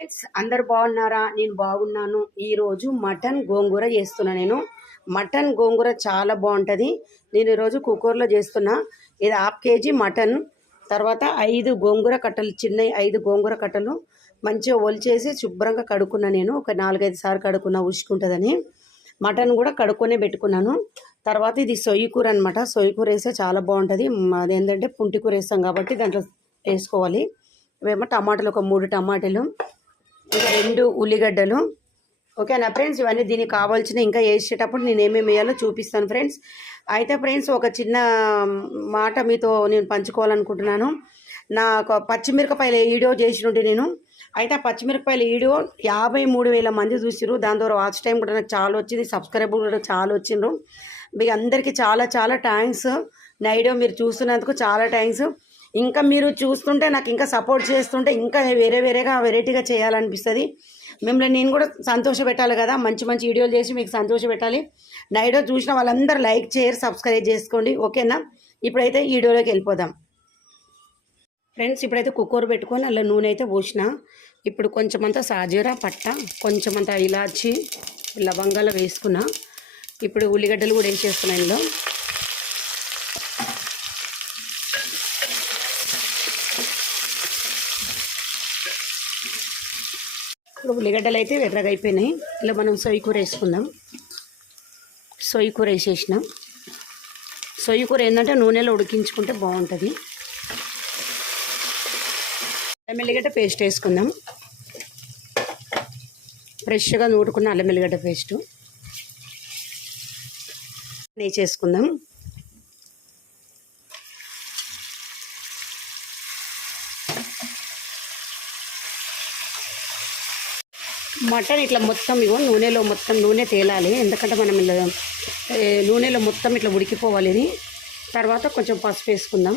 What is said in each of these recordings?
Friends అందరు బాగున్నారా? నేను బాగున్నాను. ఈరోజు మటన్ గోంగూర చేస్తున్నా. నేను మటన్ గోంగూర చాలా బాగుంటుంది. నేను ఈరోజు కుక్కర్లో చేస్తున్నా. ఇది 1/2 kg మటన్, తర్వాత 5 గోంగూర కట్టలు, చిన్న 5 గోంగూర కట్టలు మంచిగా ఒలిచేసి శుభ్రంగా కడుక్కున్నా. నేను ఒక 4-5 సార్లు కడుక్కున్నా, ఉసుకుంటుందని. మటన్ కూడా కడుక్కొనే పెట్టుకున్నాను. తర్వాత ఇది సొయ్యి కూర అనమాట. సొయ్యి కూర వేస్తే చాలా బాగుంటుంది. అదేంటంటే పుంటి కూర వేస్తాం కాబట్టి దాంట్లో వేసుకోవాలి. ఇవేమో టమాటాలు, ఒక 3 టమాటాలు, ఇంకా 2 ఉల్లిగడ్డలు. ఓకేనా ఫ్రెండ్స్? ఇవన్నీ దీనికి కావాల్సిన, ఇంకా వేసేటప్పుడు నేను ఏమేమి వేయాలో చూపిస్తాను ఫ్రెండ్స్. అయితే ఫ్రెండ్స్, ఒక చిన్న మాట మీతో నేను పంచుకోవాలనుకుంటున్నాను. నాకు పచ్చిమిరపకాయల వీడియో చేసినట్టు నేను. అయితే ఆ పచ్చిమిరపకాయల వీడియో 53,000 మంది చూసిరు. దాని ద్వారా వాచ్ టైం కూడా నాకు చాలా వచ్చింది, సబ్స్క్రైబర్ కూడా చాలా వచ్చిండ్రు. మీకు అందరికీ చాలా చాలా థ్యాంక్స్. నా వీడియో మీరు చూస్తున్నందుకు చాలా థ్యాంక్స్. ఇంకా మీరు చూస్తుంటే నాకు ఇంకా సపోర్ట్ చేస్తుంటే ఇంకా వేరేగా వెరైటీగా చేయాలనిపిస్తుంది. మిమ్మల్ని నేను కూడా సంతోషపెట్టాలి కదా, మంచి మంచి వీడియోలు చేసి మీకు సంతోషపెట్టాలి. నా వీడియో చూసిన వాళ్ళందరూ లైక్ చేయరు, సబ్స్క్రైబ్ చేసుకోండి. ఓకేనా? ఇప్పుడైతే ఈ వీడియోలోకి వెళ్ళిపోదాం ఫ్రెండ్స్. ఇప్పుడైతే కుక్కర్ పెట్టుకొని అలా నూనె అయితే పోసిన. ఇప్పుడు కొంచెమంతా సాజీరా పట్ట, కొంచెమంతా ఇలాచి, లవంగాలు వేసుకున్నా. ఇప్పుడు ఉల్లిగడ్డలు కూడా వేసేస్తున్నాను ఇందులో. ఇప్పుడు ఉల్లిగడ్డలు అయితే ఎర్రగా అయిపోయినాయి. ఇలా మనం సొయ్యి కూర వేసుకుందాం. సొయ్యి కూర వేసేసినాం. సొయ్యి కూర ఏంటంటే నూనెలో ఉడికించుకుంటే బాగుంటుంది. అల్లం ఎల్లిగడ్డ పేస్ట్ వేసుకుందాం. ఫ్రెష్గా నూరుకున్న అల్లం ఎల్లిగడ్డ పేస్టు వేసేసుకుందాం. మటన్ ఇట్లా మొత్తం ఇగో నూనెలో మొత్తం నూనె తేలాలి, ఎందుకంటే మనం ఇలా నూనెలో మొత్తం ఇట్లా ఉడికిపోవాలి అని. తర్వాత కొంచెం పసుపు వేసుకుందాం.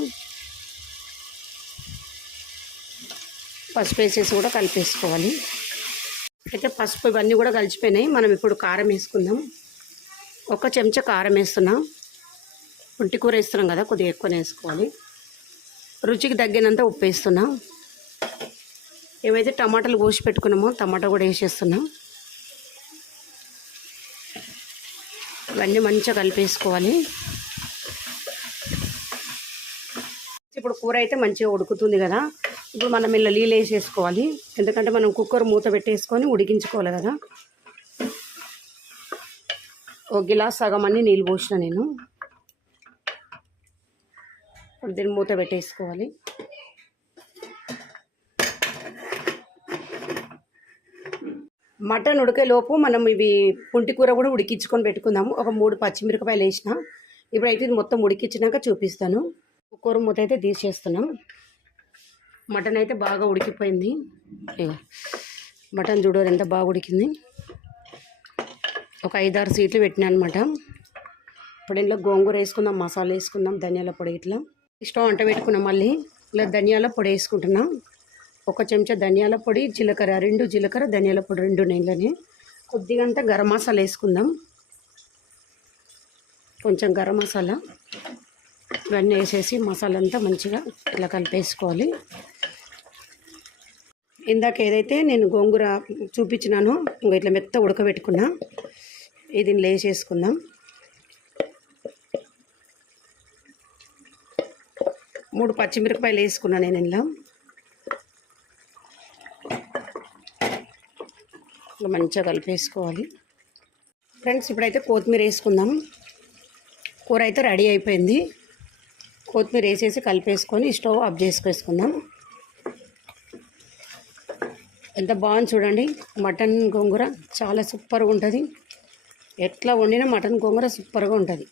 పసుపు వేసేసి కూడా కలిపేసుకోవాలి. అయితే పసుపు ఇవన్నీ కూడా కలిసిపోయినాయి. మనం ఇప్పుడు కారం వేసుకుందాం. 1 చెంచా కారం వేస్తున్నాం. పుంటి కూర వేస్తున్నాం కదా, కొద్దిగా ఎక్కువనే వేసుకోవాలి. రుచికి తగ్గినంత ఉప్పు వేస్తున్నాం. ఏవైతే టమాటాలు కోసి పెట్టుకున్నామో టమాటా కూడా వేసేస్తున్నాం. ఇవన్నీ మంచిగా కలిపేసుకోవాలి. ఇప్పుడు కూర అయితే మంచిగా ఉడుకుతుంది కదా. ఇప్పుడు మనం ఇలా నీళ్ళు వేసేసుకోవాలి, ఎందుకంటే మనం కుక్కర్ మూత పెట్టేసుకొని ఉడికించుకోవాలి కదా. 1 గిలాస్ సగం అన్ని నీళ్ళు పోసిన నేను. ఇప్పుడు దీన్ని మూత పెట్టేసుకోవాలి. మటన్ ఉడికేలోపు మనం ఇవి పుంటి కూర కూడా ఉడికించుకొని పెట్టుకుందాము. ఒక 3 పచ్చిమిరపకాయలు వేసిన. ఇప్పుడైతే ఇది మొత్తం ఉడికించినాక చూపిస్తాను. కూర మూత అయితే తీసేస్తున్నాం. మటన్ అయితే బాగా ఉడికిపోయింది. మటన్ చూడరు ఎంత బాగా ఉడికింది. ఒక 5-6 సీట్లు పెట్టినా అనమాట. ఇప్పుడు ఇంట్లో గోంగూర వేసుకుందాం, మసాలా వేసుకుందాం, ధనియాల పొడి. ఇట్లా స్టవ్ అంట పెట్టుకున్నాం. మళ్ళీ ఇలా ధనియాల పొడి వేసుకుంటున్నాం. 1 చెంచా ధనియాల పొడి, జీలకర్ర 2 జీలకర్ర, ధనియాల పొడి 2 నీళ్ళని. కొద్దిగంట గరం మసాలా వేసుకుందాం. కొంచెం గరం మసాలా ఇవన్నీ వేసేసి మసాలా అంతా మంచిగా ఇట్లా కలిపేసుకోవాలి. ఇందాక ఏదైతే నేను గోంగూర చూపించినానో ఇంకా ఇట్లా మెత్త ఉడకబెట్టుకున్నా, ఇది వేసేసుకుందాం. 3 పచ్చిమిరపకాయలు వేసుకున్నా నేను ఇందులో. మంచిగా కలిపేసుకోవాలి ఫ్రెండ్స్. ఇప్పుడైతే కొత్తిమీర వేసుకుందాం. కూర అయితే రెడీ అయిపోయింది. కొత్తిమీర వేసేసి కలిపేసుకొని స్టవ్ ఆఫ్ చేసుకేసుకుందాం. ఎంత బాగుంది చూడండి. మటన్ గోంగూర చాలా సూపర్గా ఉంటుంది. ఎట్లా వండినా మటన్ గోంగూర సూపర్గా ఉంటుంది.